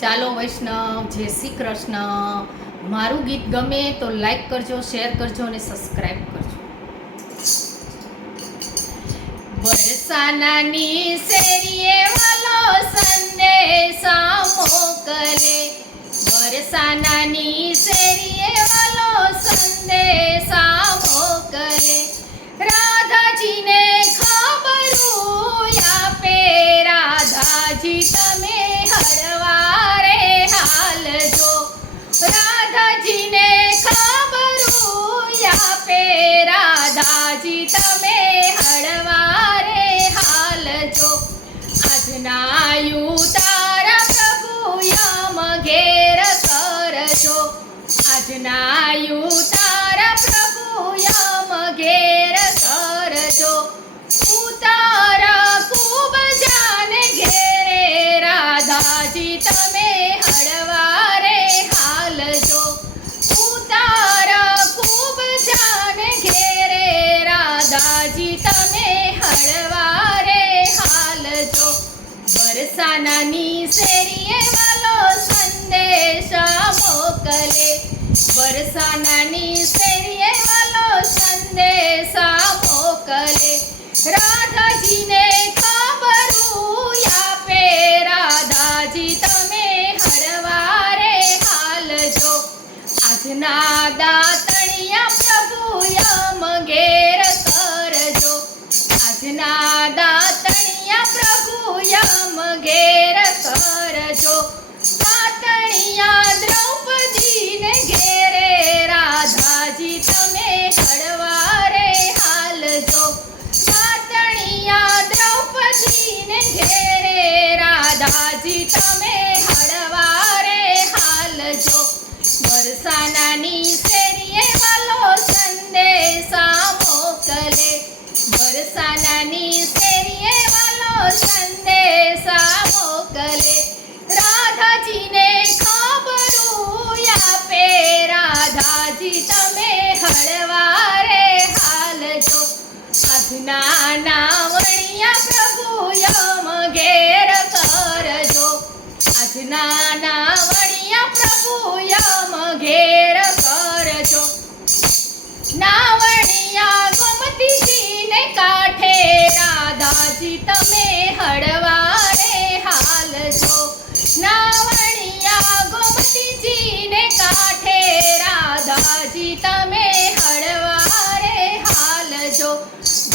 ચાલો વૈષ્ણવ, જય શ્રી કૃષ્ણ। મારું ગીત ગમે તો લાઈક કરજો, શેર કરજો અને સબસ્ક્રાઈબ કરજો। બરસાનાની શેરીએ વાલો સંદેશા મોકલે, બરસાનાની શેરીએ વાલો સંદેશા મોકલે, રાધાજીને ખબરું આપે, રાધાજી તમે હળવારે હાલજો, રાધાજીને ખબરું આપે, રાધાજી તમે હળવારે હાલજો। આજના યુતારા પ્રભુ યમ ઘેર કરજો, આજના યુતારા પ્રભુ યમ ઘેર કરજો, ઉતારા ખૂબ જાને ઘેરે, રાધાજી તમે હળવારે હાલજો, ઉતારા ખૂબ જાને ઘેરે, રાધાજી તમે હળવારે હાલજો। બરસાનાની શેરીએ વાલો સંદેશા મોકલે, બરસાનાની શેરીએ વાલો સંદેશા મોકલે, રાધાજીને ખબરું આપે, રાધાજી તમે હળવારે હાલજો। આજના દાતણિયા પ્રભુ યમ ઘેર કરજો, આજના દાતણિયા પ્રભુ યમ ઘેર કરજો, દાતણિયા દ્રૌપદીને ઘેરે, રાધાજી તમે હળવારે હાલજો, દાતણિયા દ્રૌપદીને ઘેરે, રાધાજી તમે હળવારે હાલજો। બરસાનાની શેરીએ વાલો સંદેશા મોકલે, બરસાનાની શેરીએ વાલો સંદેશા મોકલે, રાધાજીને ખબરું આપે, રાધાજી તમે હળવારે હાલજો। આજના નાવણિયા પ્રભુ યમ ઘેર કરજો, આજના નાવણિયા પ્રભુ યમ ઘેર કરજો, નાવણિયા ગોમતીજીને કાંઠે, રાધાજી તમે હળવારે હાલજો, નાવણિયા ગોમતીજીને કાંઠે, રાધાજી તમે હળવારે હાલજો।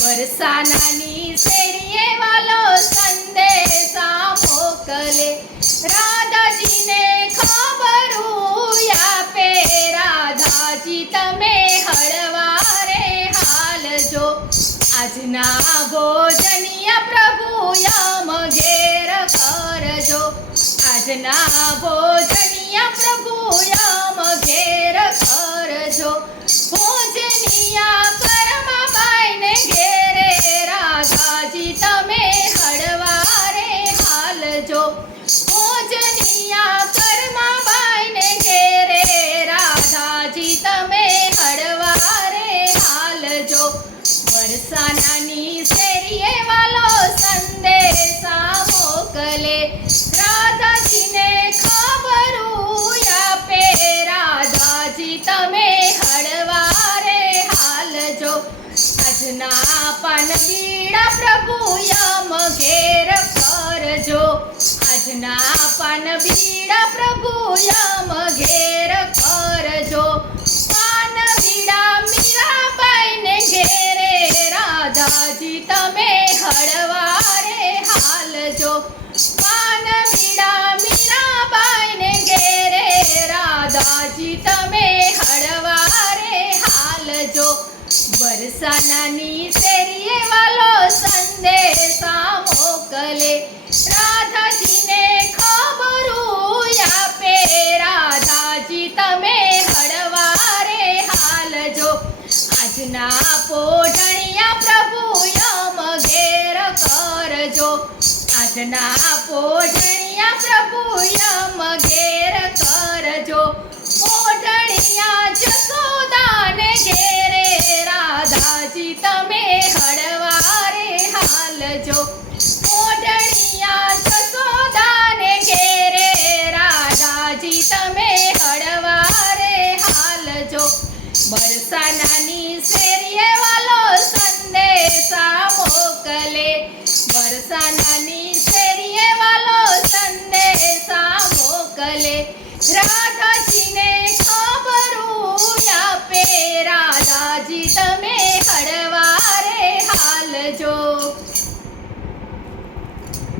બરસાનાની શેરીએ વાલો સંદેશા મોકલે, રાધાજીને ખબરું આપે, રાધાજી તમે હળવારે હાલજો। આજના ભોજનિયા પ્રભુ યમ ઘેર કરજો, આજના ભોજનિયા પ્રભુ યમ ઘેર કરજો, ભોજનિયા કરમાબાઈને ઘેરે, રાધાજી તમે હળવારે હાલજો, ભોજનિયા કરમાબાઈને ઘેરે, રાધાજી તમે હળવારે હાલજો। બરસાનાની શેરીએ વાલો સંદેશા મોકલે, રાધાજીને ખબરું આપે, રાધાજી તમે હળવારે હાલજો, આજના પાનબીડા પ્રભુ યમ ઘેર કરજો, આજના પાનબીડા પ્રભુ યમ ઘેર કરજો, પાનબીડા મીરાબાઈને ઘેરે, રાધાજી તમે હળવારે હાલજો, પાનબીડા મીરાબાઈને ઘેરે, રાધાજી તમે હળવારે હાલજો। બરસાનાની શેરીએ વાલો સંદેશા મોકલે, રાધાજીને ખબરું આપે, રાધાજી તમે હળવારે હાલજો, આજના પોઢણિયા પ્રભુ યમ ઘેર કરજો, આજના પોઢણિયા પ્રભુ યમ ઘેર કરજો, પોઢણિયા જસોદાને ઘેરે, રાધાજી તમે હળવારે હાલજો, પોઢણિયા જસોદાને ઘેરે, બરસાનાની શેરીએ વાલો સંદેશા મોકલે, બરસાનાની શેરીએ વાલો સંદેશા મોકલે, રાધાજીને ખબરું આપે, રાધાજી તમે હળવારે હાલજો.